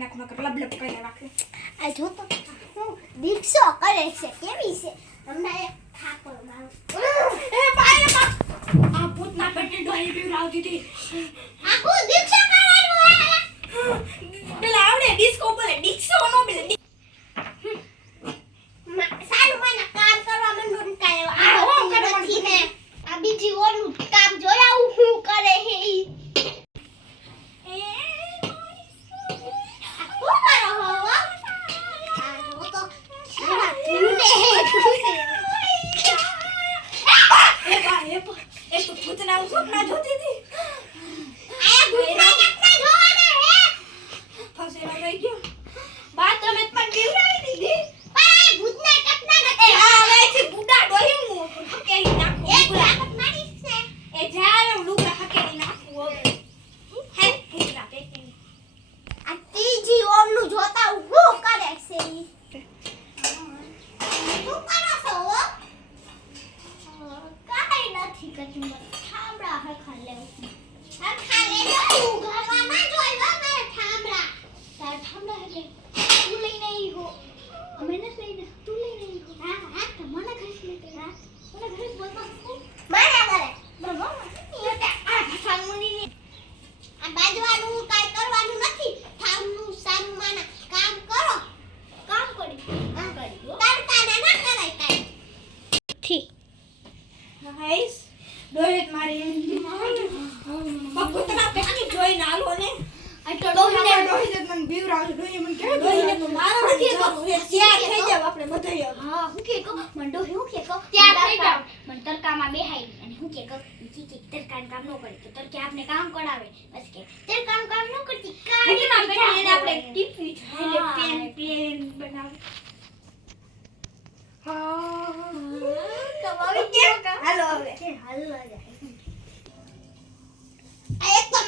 નાખો નકર લબ લબ કરીને રાખે. આ જો તો હું દીક્ષો કરે છે કેવી છે તમને એક ઠાકોર મારું એ બાય આ ભૂતના પેટની ડોહી પીવડાવતી હતી. આખું દીક્ષો કરવાનું હે પેલા આવડે ડિસ્કો બોલે ડિસ્કો નો બોલે. સારું મને કામ કરવા માંડો ને કાય આ હું કરવાની ને આ બીજી ઓલું કામ જોયા હું કરે હે ઈ સપના જોતી હતી. ફસેલો થઈ ગયો. બા તમે પણ પીવડાવી દીધી. હા હવે છે બુડા ડોહી હું હકેલી નાખું. એ જારે હું લુગડા હકેલી નાખું હવે. હે ભૂતના પેટની. આ ત્રીજી ઓમનું જોતા હું કરે છે ઈ શું કરો છો કાઈ નથી કરતું મને ઠામડા હરખા લેવું હરખા લેજો હું ઘરમાં ના જોઈ લો મારા ઠામડા તાર ઠામડા એટલે તું લઈને આવી હો અમે ન લઈને તું લઈને આવી હો હા હા તો મને ઘરે લઈ હા મને ઘરે બોલવા મારા ઘરે બરાબર આ સામુની આ બાજવાનું કાઈ કરવાનું નથી ઠામનું સાનું માના કામ કરો કામ કરી તડકાના ના કરાય કાઈ થી હાઈસ ડોહી મારી બકુતના પેટની જોઈને આલો ને. આ તો ડોહીને મને બીવરાવ ડોહી મને કે ડોહીને તો મારો નથી તો તૈયાર થઈ જાવ આપણે બધાય. હા હું કે કો મંડો હું કે કો તૈયાર થઈ જાવ મન તડકામાં બેહાઈ અને હું કે કો કી તડકાનું કામ ન કરે તો તડકે આપણે કામ કરાવે બસ કે તડકાનું કામ ન કરતી ઘડીમાં બેઠા એને આપણે ટીપી એટલે પ્લેન બનાવ. કમાવી કે હાલો હવે હાલો આ એક તો